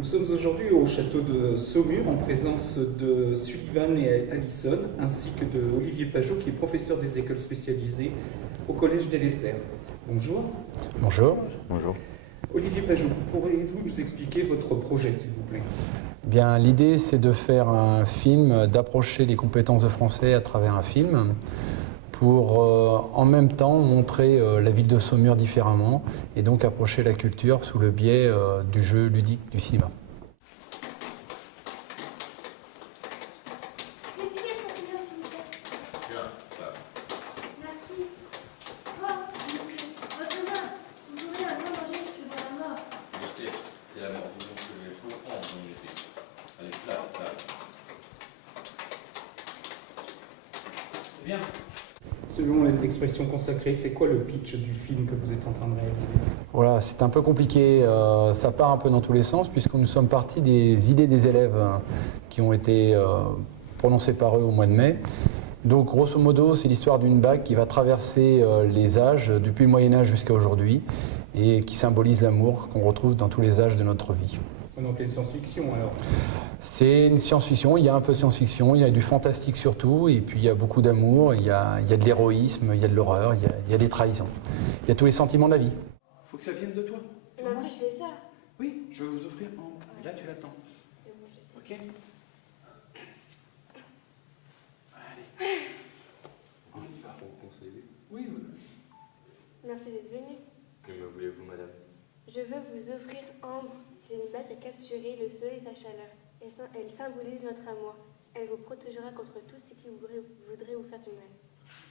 Nous sommes aujourd'hui au château de Saumur en présence de Sullivan et Alison, ainsi que de Olivier Pajot, qui est professeur des écoles spécialisées au collège des Lesserres. Bonjour. Bonjour. Bonjour. Olivier Pajot, pourriez-vous nous expliquer votre projet, s'il vous plaît? Bien, l'idée, c'est de faire un film, d'approcher les compétences de français à travers un film, pour en même temps montrer la ville de Saumur différemment et donc approcher la culture sous le biais du jeu ludique du cinéma. Merci. Oh, monsieur, votre main. Vous pourrez un peu manger jusque dans la mort. Je sais, c'est la mort du monde que les jours en communauté. Allez, place. C'est bien. Selon l'expression consacrée, c'est quoi le pitch du film que vous êtes en train de réaliser? Voilà, c'est un peu compliqué, ça part un peu dans tous les sens puisque nous sommes partis des idées des élèves qui ont été prononcées par eux au mois de mai. Donc grosso modo, c'est l'histoire d'une bague qui va traverser les âges depuis le Moyen-Âge jusqu'à aujourd'hui et qui symbolise l'amour qu'on retrouve dans tous les âges de notre vie. Donc, quelle science-fiction alors? C'est une science-fiction, il y a un peu de science-fiction, il y a du fantastique surtout, et puis il y a beaucoup d'amour, il y a de l'héroïsme, il y a de l'horreur, il y a des trahisons. Il y a tous les sentiments de la vie. Faut que ça vienne de toi. Mais après, je fais ça. Oui, je vais vous offrir un. Là, tu l'attends. Mais bon, je sais. Ok? Allez. On y va. On conseille. Oui. Merci d'être venu. Que me voulez-vous, madame? Je veux vous offrir Ambre. C'est une bague à capturer le soleil et sa chaleur. Elle symbolise notre amour. Elle vous protégera contre tout ce qui voudrait vous faire du mal.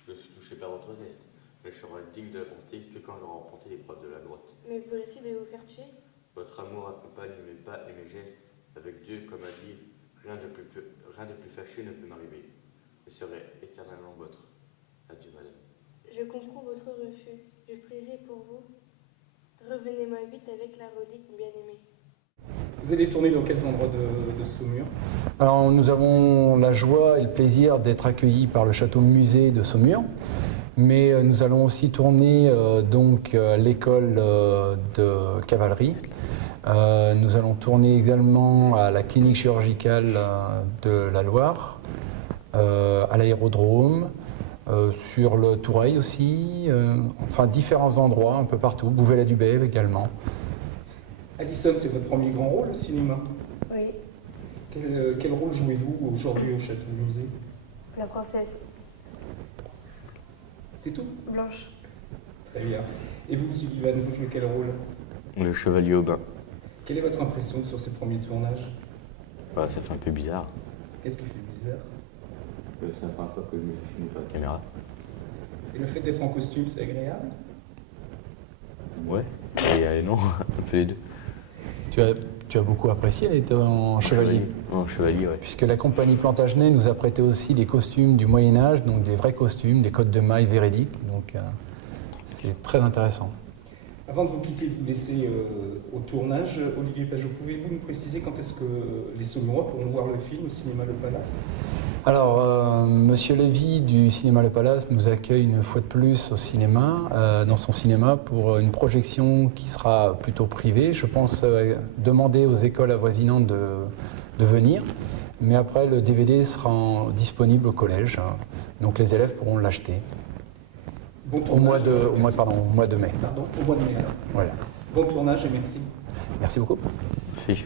Je suis touché par votre geste, mais je serai digne de la bonté que quand j'aurai remporté l'épreuve de la grotte. Mais vous risquez de vous faire tuer. Votre amour accompagne mes pas et mes gestes. Avec Dieu, comme a dit, rien de plus fâché ne peut m'arriver. Je serai éternellement votre. Adieu, madame. Je comprends votre refus. Je prierai pour vous. Revenez-moi vite avec la relique bien-aimée. Vous allez tourner dans quels endroits de Saumur? Alors nous avons la joie et le plaisir d'être accueillis par le château-musée de Saumur, mais nous allons aussi tourner donc à l'école de cavalerie. Nous allons tourner également à la clinique chirurgicale de la Loire, à l'aérodrome, sur le Tourail aussi, enfin différents endroits un peu partout, Bouvet-la-Dubève également. Alison, c'est votre premier grand rôle au cinéma? Oui, Quel rôle jouez-vous aujourd'hui au château-musée? la princesse C'est tout? Blanche. Très bien. Et vous, Sullivan, vous jouez quel rôle? Le chevalier au bain. Quelle est votre impression sur ces premiers tournages? Voilà, ça fait un peu bizarre. Qu'est-ce qui fait bizarre? C'est la première fois que je me filme par la caméra. Et le fait d'être en costume, c'est agréable? Ouais. Et non, un peu les deux. Tu as beaucoup apprécié d'être en chevalier, En chevalier, ouais. puisque la compagnie Plantagenet nous a prêté aussi des costumes du Moyen-Âge, donc des vrais costumes, des cottes de mailles véridiques, donc c'est très intéressant. Avant de vous quitter et de vous laisser au tournage, Olivier Pajot, pouvez-vous nous préciser quand est-ce que les Saumurois pourront voir le film au cinéma Le Palace? Alors, Monsieur Lévy du cinéma Le Palace nous accueille une fois de plus au cinéma, dans son cinéma, pour une projection qui sera plutôt privée. Je pense demander aux écoles avoisinantes de venir, mais après le DVD sera disponible au collège, hein, donc les élèves pourront l'acheter Bon au tournage. mois de mai. Pardon, au mois de mai alors. Voilà. Bon tournage et merci. Merci beaucoup. Si.